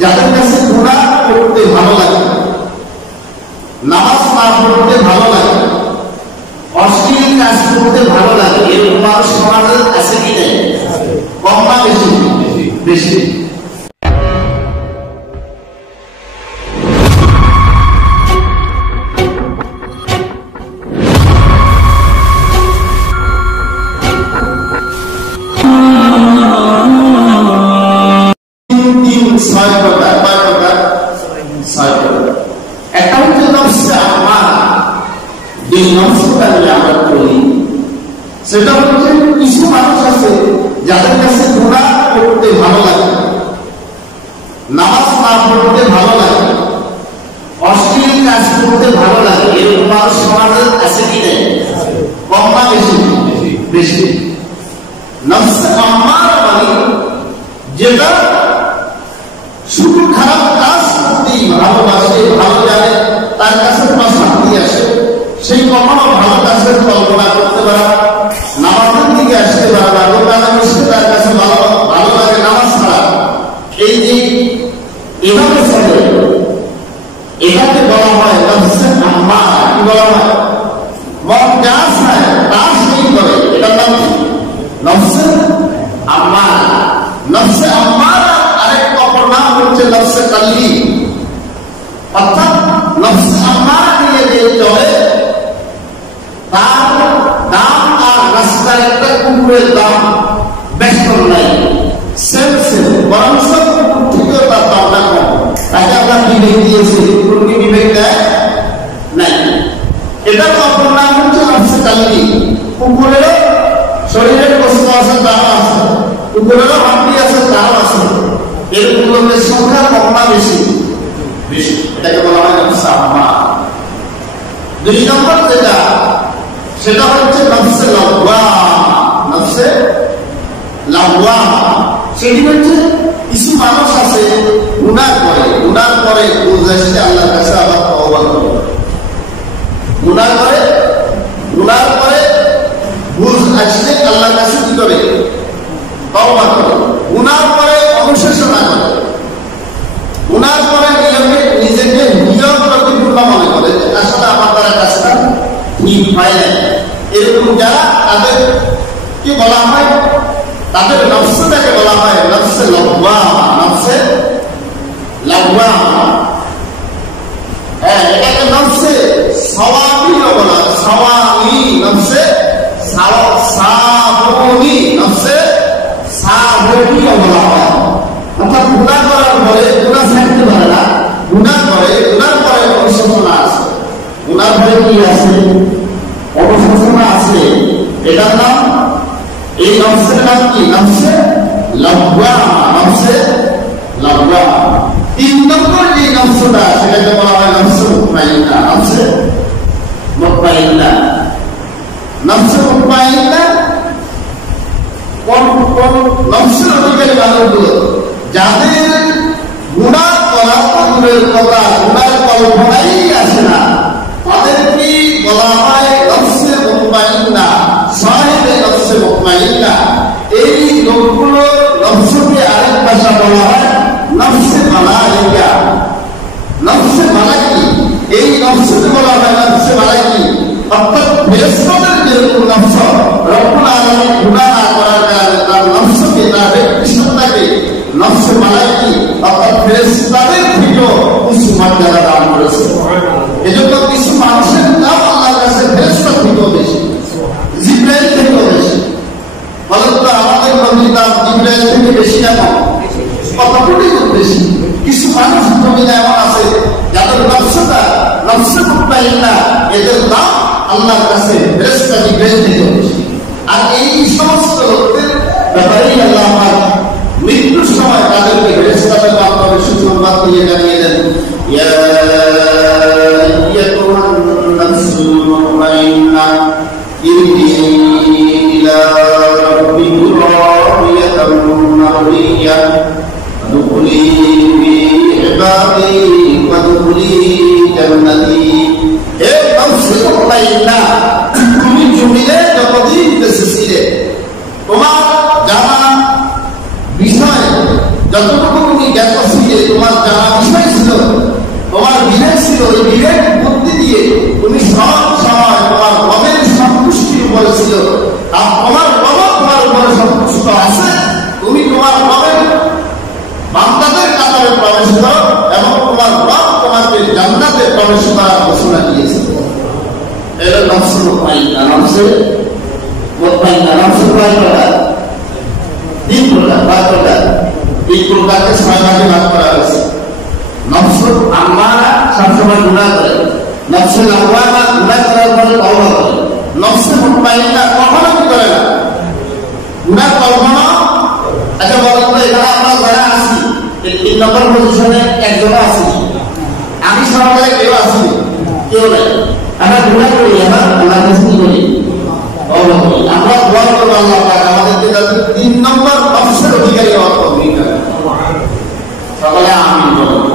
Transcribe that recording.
যাদের কাছে গুনাহ করতে ভালো লাগে, নামাজ না পড়তে ভালো লাগে, অশ্লীল কাজ করতে ভালো লাগে, এরকম মানুষ সমাজে আছে কি নেই? কম না বেশি? বেশি। সেটা হচ্ছে কিছু মানুষ আছে যাদের কাছে গুনাহ করতে ভালো লাগে, নামাজ না পড়তে ভালো লাগে, অশ্লীল কাজ করতে ভালো লাগে, এরকম মানুষ সমাজে আছে কি নেই? কম না বেশি? বেশি। নফস আম্মারা মানে যেটা শুধু খারাপ কাজ করতেই ভালোবাসে, ভালো জানে, তার কাছে তোমার শান্তি আসে, সেই কখনো ভালো কাজের কল্পনা করতে পারে, নামাজের দিকে আসতে পারে না, দোকানে বসে তার কাছে ভালো লাগে নামাজ ছাড়া। এই যে এভাবে চলে, এটাকে বলা হয় নফসে আম্মারা। কি বলা হয়? মন যা চায় তা সেই করে, এটার নাম কি? নফসে আম্মারা। নফসে আম্মারা আরেক অপর নাম হচ্ছে নফসে কাল্বি। অর্থাৎ নফসে আম্মারা নিয়ে যে চলে তার দাম আর রাস্তার একটা কুকুরের দাম বেশ কম নাই, সেম বরং সব কুকুর থেকেও তার দামটা কম। তাকে আমরা বিবেক দিয়েছি, কুকুরকে বিবেক দেয় নাই। এটার অপর নাম হচ্ছে নফসে কাল্বি। কুকুরেরও শরীরের কষ্ট আছে, দাম আছে, কুকুরেরও হাঁটি আছে, দাম আছে। এরকম লোকের সংখ্যা কম না বেশি? বেশি। এটাকে বলা হয় নফসে আম্মারা। দুই নম্বর যেটা, সেটা হচ্ছে নফসে লাওয়ামা। নফসে লাওয়ামা সেটি হচ্ছে কিছু মানুষ আছে গুনাহ করে, গুনাহ করে বুঝ আসছে আল্লাহর কাছে আবার তওবা করে, গুনাহ করে বুঝ আসছে আল্লাহর কাছে কি করে? তওবা করে। গুনাহ করে অনুশোচনা করে, গুনাহ করে নিজেকে নিয়ম প্রতিপূর্ণ মনে করে যে আসলে আমার দ্বারা কাজটা ঠিক হয় না। এরকম যারা, তাদের কি বলা হয়? তাদের নফসটাকে বলা হয় নফসে লাওয়ামা। নফসে লাওয়ামা, হ্যাঁ, এটাকে নফসে সাওয়ামিও বলা হয়। সাওয়ামি, নফসে সাবুনি, নফসে সাবুনিও বলা হয়। অর্থাৎ গুনাহ করার পরে গুনাহ ছাড়তে পারে না, গুনাহ করে, গুনাহ করে অনুশোচনা আছে, গুনাহ করে কি আছে? অনুশোচনা আছে। এটার নাম, এই নফসের নাম কি? নফসে লাওয়ামা। নফসে লাওয়ামা। তিন নম্বর যে নফসটা, সেটাকে বলা হয় নফসে মুতমাইন্না। নফসে মুতমাইন্না। নফসে মুতমাইন্না কোন নফসের অধিকারী মানুষগুলো? যাদের গুনাহ করা দূরের কথা, গুনার কল্পনাই আসে না, তাদেরকে বলা হয় নফসে মুতমাইন্না, সাহিবে নফসে মুতমাইন্না। এই লোকগুলো নফসকে আরেক ভাষা বলা হয় নফসে মালাইকা। নফসে মালাকি, এই নফসকে বলা হয় নফসে মালাকি। অর্থাৎ ফেরেশতাদের যেরকম নফস, রব্বুল আলামিন গুনাহ না করার কারণে তার নফসকে, তার ব্যক্তিসত্তাকে নফসে মালাকি অর্থাৎ ফেরেশতাদের থেকেও উচ্চ মর্যাদা দান করেছে। এজন্য কিছু মানুষের দাম আল্লাহর কাছে ফেরেশতার থেকেও বেশি, জিবরাইল থেকেও বেশি। বলেন তো আমাদের নবীর দাম জিবরাইল থেকে বেশি না কম? কত কোটি গুণ বেশি। কিছু মানুষ দুনিয়া এমন আছে যাদের নফসটা নফসে মুতমাইন্না, এদের দাম আল্লাহর কাছে ফেরেশতা জিবরাইল থেকেও বেশি। আর এই সমস্ত লোকদের ব্যাপারেই আল্লাহ আমার মৃত্যুর সময় তাদেরকে ফেরেশতাদের মাধ্যমে সুসংবাদ দিয়ে জানিয়ে দেন, ইয়া আইয়াতুহান নাফসুল মুতমাইন্না ইরজিই ইলা রাব্বিকি রাদিয়াতাম মারদিয়া ফাদখুলি ফি ইবাদি ওয়াদখুলি জান্নাতি। হে নফসে মুতমাইন্না, ছিল ওই বিবেক বুদ্ধি দিয়ে তুমি সব সময় তোমার রবের সন্তুষ্টির উপরে ছিল, আর তোমার রব তোমার উপরে সন্তুষ্ট আছে, তুমি তোমার রবের বান্দাদের কাতারে প্রবেশ করো এবং তোমার রব তোমাকে জান্নাতে প্রবেশ করার ঘোষণা দিয়েছে। এটা নফস মুতমাইন্না, নফসে মুতমাইন্না, নফস কয়টা? 3 প্রকার, 5 প্রকার। 3 প্রকারকে 6 ভাগে ভাগ করা হয়েছে। নফস আম্মারা সবসময় গুনাহ করে, নফসে লাওয়ামা গুনাহ করার পরে তওবা করে, নফসে মুতমাইন্না কখনো কি করে না, গুনাহ কখনো। আচ্ছা বলেন তো, এখানে আমরা যারা আছি 3 নম্বর পজিশনে একজন আছি, আমি সহকারে কেউ আছি? কেউ নাই। আমরা গুনাহ করি, আমরা আল্লাহর কাছে কি করি? তওবা করি। আমরা দোয়া করব আল্লাহ পাক আমাদেরকে যাতে 3 নম্বর নফসের অধিকারী হওয়ার তৌফিক দান করেন। সকলে আমিন বলেন।